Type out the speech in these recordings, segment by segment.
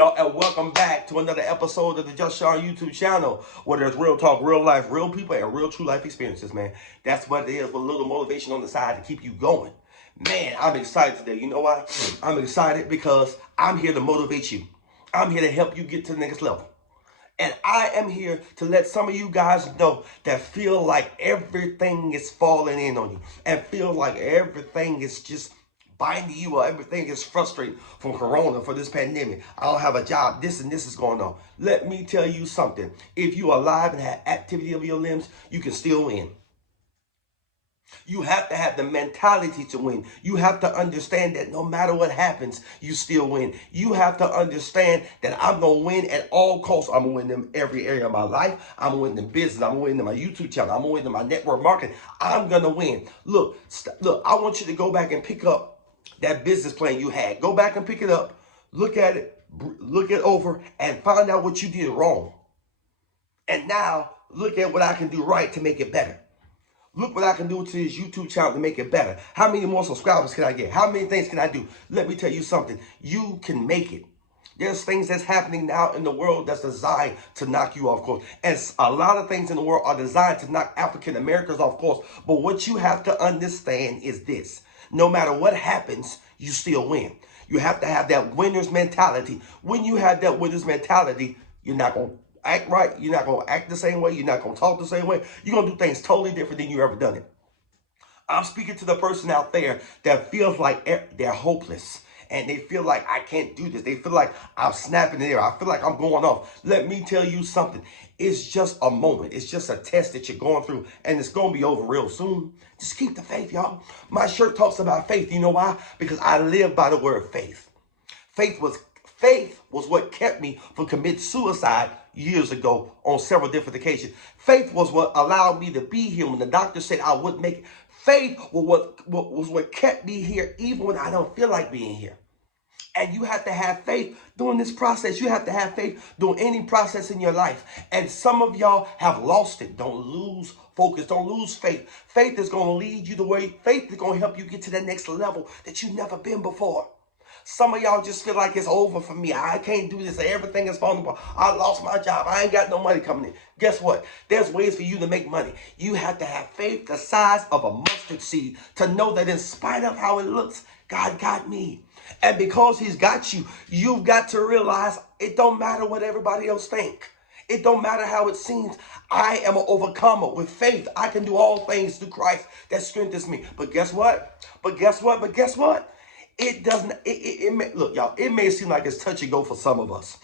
y'all, and welcome back to another episode of the Just Sean YouTube channel, where there's real talk, real life, real people, and real true life experiences, man. That's what it is, with a little motivation on the side to keep you going. Man, I'm excited today. You know why? I'm excited because I'm here to motivate you. I'm here to help you get to the next level. And I am here to let some of you guys know that feel like everything is falling in on you and feel like everything is just binding you or everything is frustrating from Corona, for this pandemic. I don't have a job. This and this is going on. Let me tell you something. If you're alive and have activity of your limbs, you can still win. You have to have the mentality to win. You have to understand that no matter what happens, you still win. You have to understand that I'm going to win at all costs. I'm going to win in every area of my life. I'm going to win in business. I'm going to win in my YouTube channel. I'm going to win in my network marketing. I'm going to win. Look, I want you to go back and pick up that business plan you had. Go back and pick it up. Look at it. Look it over and find out what you did wrong. And now look at what I can do right to make it better. Look what I can do to this YouTube channel to make it better. How many more subscribers can I get? How many things can I do? Let me tell you something. You can make it. There's things that's happening now in the world that's designed to knock you off course. And a lot of things in the world are designed to knock African Americans off course. But what you have to understand is this. No matter what happens, you still win. You have to have that winner's mentality. When you have that winner's mentality, you're not going to act right. You're not going to act the same way. You're not going to talk the same way. You're going to do things totally different than you ever done it. I'm speaking to the person out there that feels like they're hopeless and they feel like I can't do this. They feel like I'm snapping in the air. I feel like I'm going off. Let me tell you something. It's just a moment. It's just a test that you're going through, and it's going to be over real soon. Just keep the faith, y'all. My shirt talks about faith. You know why? Because I live by the word faith. Faith was what kept me from committing suicide years ago on several different occasions. Faith was what allowed me to be here when the doctor said I wouldn't make it. Faith was what kept me here even when I don't feel like being here. And you have to have faith during this process. You have to have faith during any process in your life. And some of y'all have lost it. Don't lose focus. Don't lose faith. Faith is going to lead you the way. Faith is going to help you get to the next level that you've never been before. Some of y'all just feel like it's over for me. I can't do this. Everything is falling apart. I lost my job. I ain't got no money coming in. Guess what? There's ways for you to make money. You have to have faith the size of a mustard seed to know that in spite of how it looks, God got me. And because he's got you, you've got to realize it don't matter what everybody else think. It don't matter how it seems. I am an overcomer with faith. I can do all things through Christ that strengthens me. But guess what? But guess what? It doesn't, it may, look, y'all, it may seem like it's touch and go for some of us.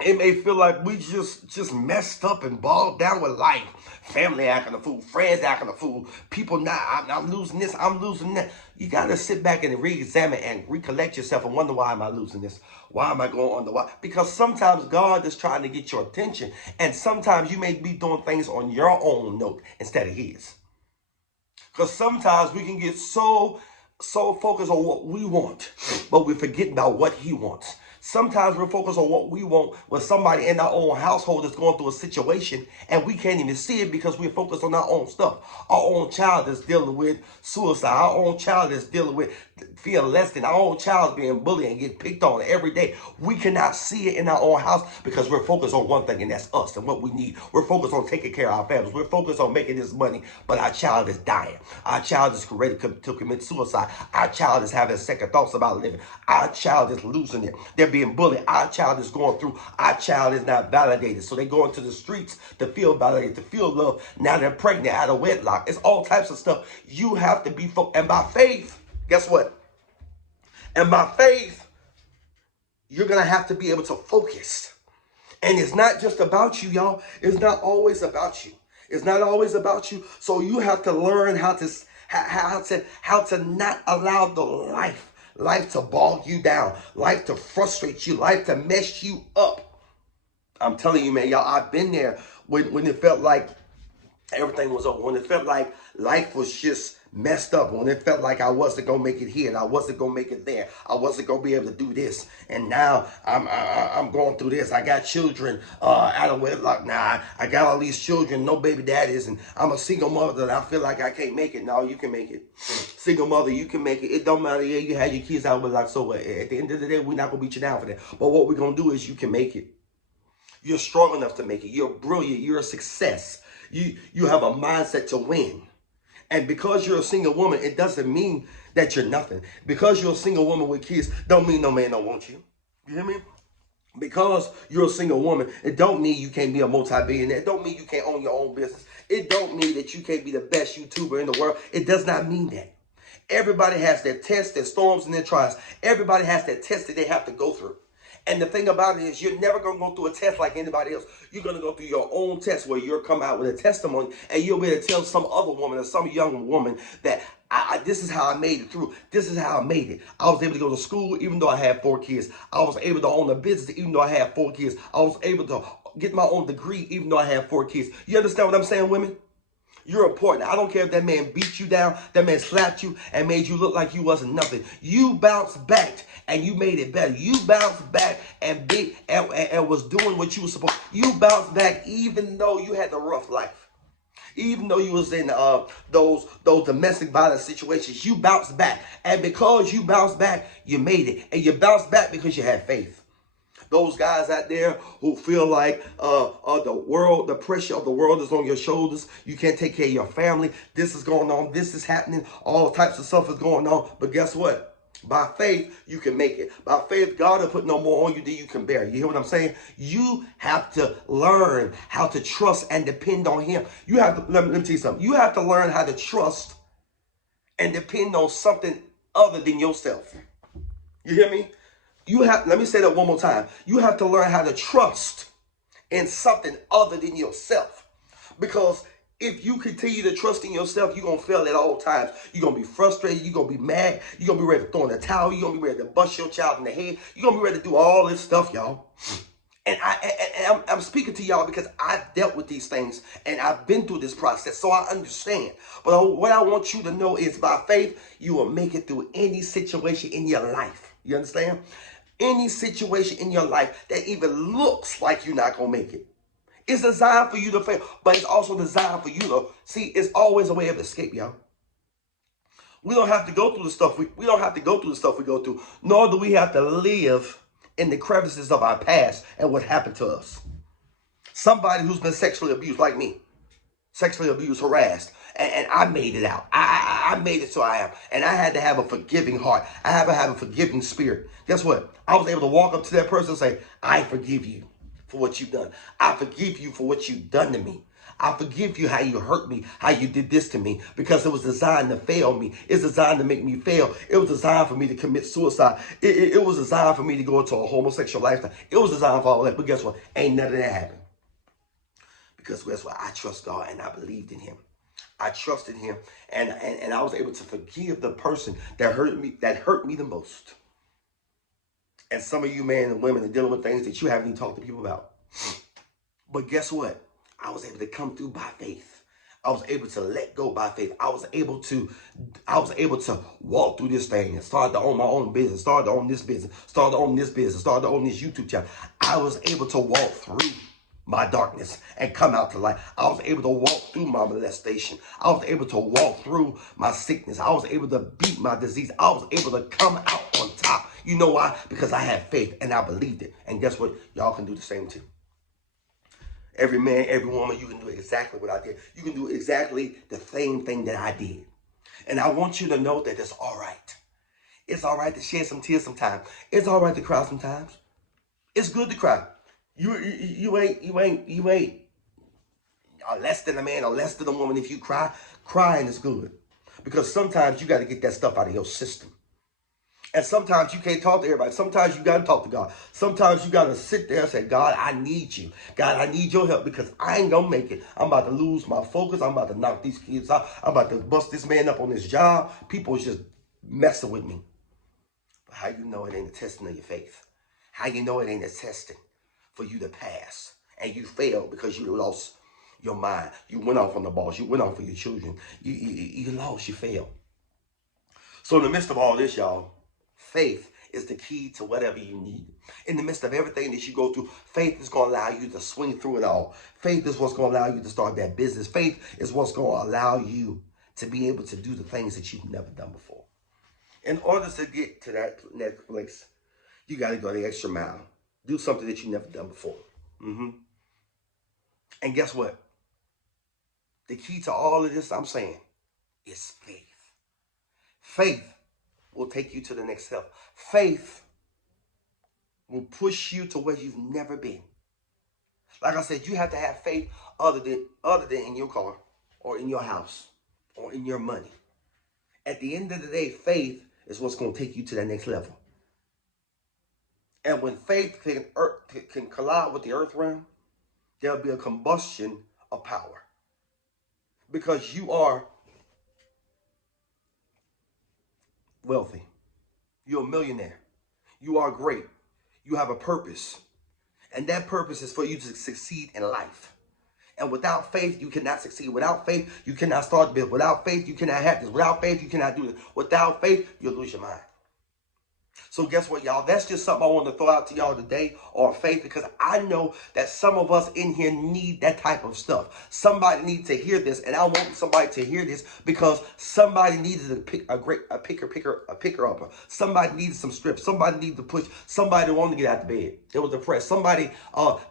It may feel like we just messed up and bogged down with life. Family acting a fool, friends acting a fool, people not, I'm losing this, I'm losing that. You got to sit back and re-examine and recollect yourself and wonder, why am I losing this? Why am I going on the why? Because sometimes God is trying to get your attention, and sometimes you may be doing things on your own note instead of his. Because sometimes we can get so focused on what we want, but we forget about what he wants. Sometimes we're focused on what we want when somebody in our own household is going through a situation and we can't even see it because we're focused on our own stuff. Our own child is dealing with suicide. Our own child is dealing with feeling less than. Our own child is being bullied and getting picked on every day. We cannot see it in our own house because we're focused on one thing, and that's us and what we need. We're focused on taking care of our families. We're focused on making this money, but our child is dying. Our child is ready to commit suicide. Our child is having second thoughts about living. Our child is losing it. They're being bullied. Our child is going through. Our child is not validated. So they go into the streets to feel validated, to feel love. Now they're pregnant out of wedlock. It's all types of stuff. You have to be focused. And by faith, guess what? And by faith, you're going to have to be able to focus. And it's not just about you, y'all. It's not always about you. It's not always about you. So you have to learn how to not allow the life to bog you down, life to frustrate you, life to mess you up. I'm telling you, man, y'all, I've been there when it felt like Everything was over. When it felt like life was just messed up, when it felt like I wasn't gonna make it here and I wasn't gonna make it there, I wasn't gonna be able to do this, and now I'm going through this. I got children out of wedlock now. I got all these children, no baby daddies, and I'm a single mother. And I feel like I can't make it. No, you can make it. Single mother, you can make it. It don't matter. Yeah, you had your kids out of wedlock. So at the end of the day, we're not gonna beat you down for that. But what we're gonna do is you can make it. You're strong enough to make it. You're brilliant. You're a success. You have a mindset to win. And because you're a single woman, it doesn't mean that you're nothing. Because you're a single woman with kids, don't mean no man don't want you. You hear me? Because you're a single woman, it don't mean you can't be a multi-billionaire. It don't mean you can't own your own business. It don't mean that you can't be the best YouTuber in the world. It does not mean that. Everybody has their tests, their storms, and their trials. Everybody has their tests that they have to go through. And the thing about it is, you're never going to go through a test like anybody else. You're going to go through your own test where you'll come out with a testimony and you'll be able to tell some other woman or some young woman that this is how I made it through. This is how I made it. I was able to go to school even though I had 4 kids. I was able to own a business even though I had 4 kids. I was able to get my own degree even though I had 4 kids. You understand what I'm saying, women? You're important. I don't care if that man beat you down, that man slapped you and made you look like you wasn't nothing. You bounced back and you made it better. You bounced back and was doing what you were supposed to. You bounced back even though you had the rough life. Even though you was in those domestic violence situations, you bounced back. And because you bounced back, you made it. And you bounced back because you had faith. Those guys out there who feel like the pressure of the world is on your shoulders. You can't take care of your family. This is going on. This is happening. All types of stuff is going on. But guess what? By faith, you can make it. By faith, God will put no more on you than you can bear. You hear what I'm saying? You have to learn how to trust and depend on Him. You have to, let me tell you something. You have to learn how to trust and depend on something other than yourself. You hear me? Let me say that one more time. You have to learn how to trust in something other than yourself. Because if you continue to trust in yourself, you're going to fail at all times. You're going to be frustrated. You're going to be mad. You're going to be ready to throw in the towel. You're going to be ready to bust your child in the head. You're going to be ready to do all this stuff, y'all. And I'm speaking to y'all because I've dealt with these things and I've been through this process, so I understand. But what I want you to know is by faith, you will make it through any situation in your life. You understand? Any situation in your life that even looks like you're not going to make it. It's designed for you to fail, but it's also designed for you to see. It's always a way of escape, y'all. We don't have to go through the stuff we don't have to go through the stuff we go through, nor do we have to live in the crevices of our past and what happened to us. Somebody who's been sexually abused, like me, sexually abused, harassed, and I made it out. I made it so I am. And I had to have a forgiving heart. I have to have a forgiving spirit. Guess what? I was able to walk up to that person and say, I forgive you for what you've done. I forgive you for what you've done to me. I forgive you how you hurt me, how you did this to me, because it was designed to fail me. It's designed to make me fail. It was designed for me to commit suicide. It was designed for me to go into a homosexual lifestyle. It was designed for all that. But guess what? Ain't none of that happened. Because guess what? I trust God and I believed in Him. I trusted Him and I was able to forgive the person that hurt me the most. And some of you men and women are dealing with things that you haven't even talked to people about. But guess what? I was able to come through by faith. I was able to let go by faith. I was able to walk through this thing and start to own my own business, start to own this business, start to own this business, start to own this YouTube channel. I was able to walk through my darkness and come out to light. I was able to walk through my molestation. I was able to walk through my sickness. I was able to beat my disease. I was able to come out on top. You know why? Because I had faith and I believed it. And guess what? Y'all can do the same too. Every man, every woman, you can do exactly what I did. You can do exactly the same thing that I did. And I want you to know that it's all right. It's all right to shed some tears sometimes. It's all right to cry sometimes. It's good to cry. You ain't less than a man or less than a woman if you cry. Crying is good. Because sometimes you got to get that stuff out of your system. And sometimes you can't talk to everybody. Sometimes you got to talk to God. Sometimes you got to sit there and say, God, I need you. God, I need your help because I ain't going to make it. I'm about to lose my focus. I'm about to knock these kids out. I'm about to bust this man up on his job. People is just messing with me. But how you know it ain't a testing of your faith? How you know it ain't a testing for you to pass and you fail because you lost your mind. You went off on the boss. You went off for your children. You lost. You failed. So in the midst of all this, y'all, faith is the key to whatever you need. In the midst of everything that you go through, faith is going to allow you to swing through it all. Faith is what's going to allow you to start that business. Faith is what's going to allow you to be able to do the things that you've never done before. In order to get to that next place, you got to go the extra mile. Do something that you've never done before. And guess what? The key to all of this, I'm saying, is faith. Faith will take you to the next step. Faith will push you to where you've never been. Like I said, you have to have faith other than in your car or in your house or in your money. At the end of the day, faith is what's going to take you to that next level. And when faith can collide with the earth realm, there'll be a combustion of power. Because you are wealthy. You're a millionaire. You are great. You have a purpose. And that purpose is for you to succeed in life. And without faith, you cannot succeed. Without faith, you cannot start the business. Without faith, you cannot have this. Without faith, you cannot do this. Without faith, you'll lose your mind. So guess what, y'all? That's just something I want to throw out to y'all today, or faith, because I know that some of us in here need that type of stuff. Somebody needs to hear this, and I want somebody to hear this because somebody needed a picker upper. Somebody needed some strips. Somebody needed to push. Somebody wanted to get out of bed. It was depressed. Somebody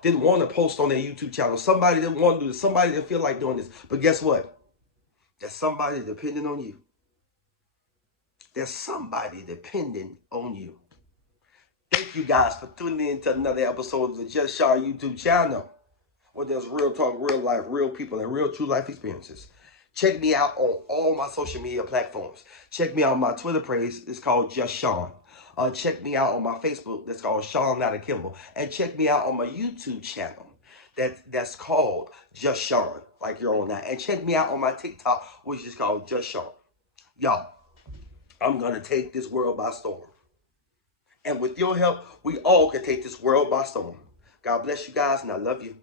didn't want to post on their YouTube channel. Somebody didn't want to do this. Somebody didn't feel like doing this. But guess what? There's somebody depending on you. There's somebody depending on you. Thank you guys for tuning in to another episode of the Just Sean YouTube channel, where there's real talk, real life, real people, and real true life experiences. Check me out on all my social media platforms. Check me out on my Twitter page. It's called Just Sean. Check me out on my Facebook. That's called Sean Not a Kimball. And check me out on my YouTube channel. That's called Just Sean, like you're on that. And check me out on my TikTok, which is called Just Sean. Y'all, I'm going to take this world by storm. And with your help, we all can take this world by storm. God bless you guys, and I love you.